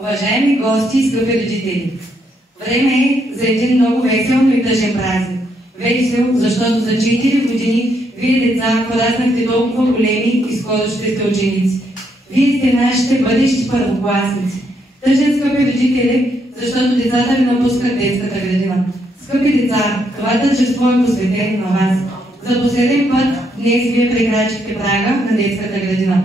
Уважаеми гости и скъпи родители, време е за един много весел, но и тъжен празник. Весел, защото за 4 години вие, деца, пораснахте толкова големи и скоро ще сте ученици. Вие сте нашите бъдещи първокласници. Тъжен, скъпи родители, защото децата ви напускат детската градина. Скъпи деца, това тържество е посветено на вас. За последен път днес вие прекрачихте прага на детската градина.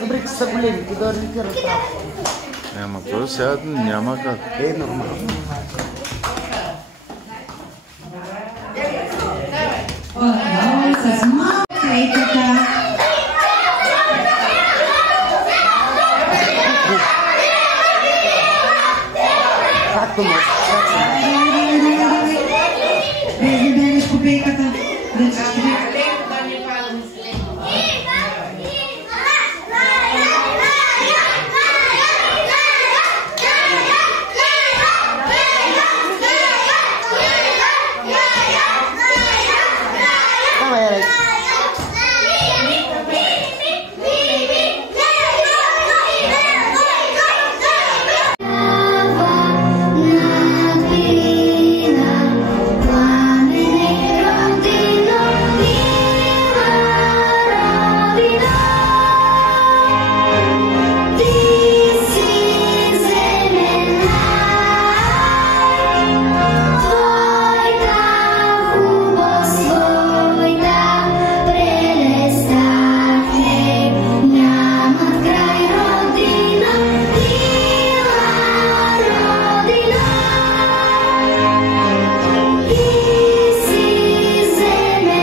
Добре, че са големи, ти да ориентират право. Ама то сега няма как. Нормално. С малката. Както може. Без да бягаш копейката.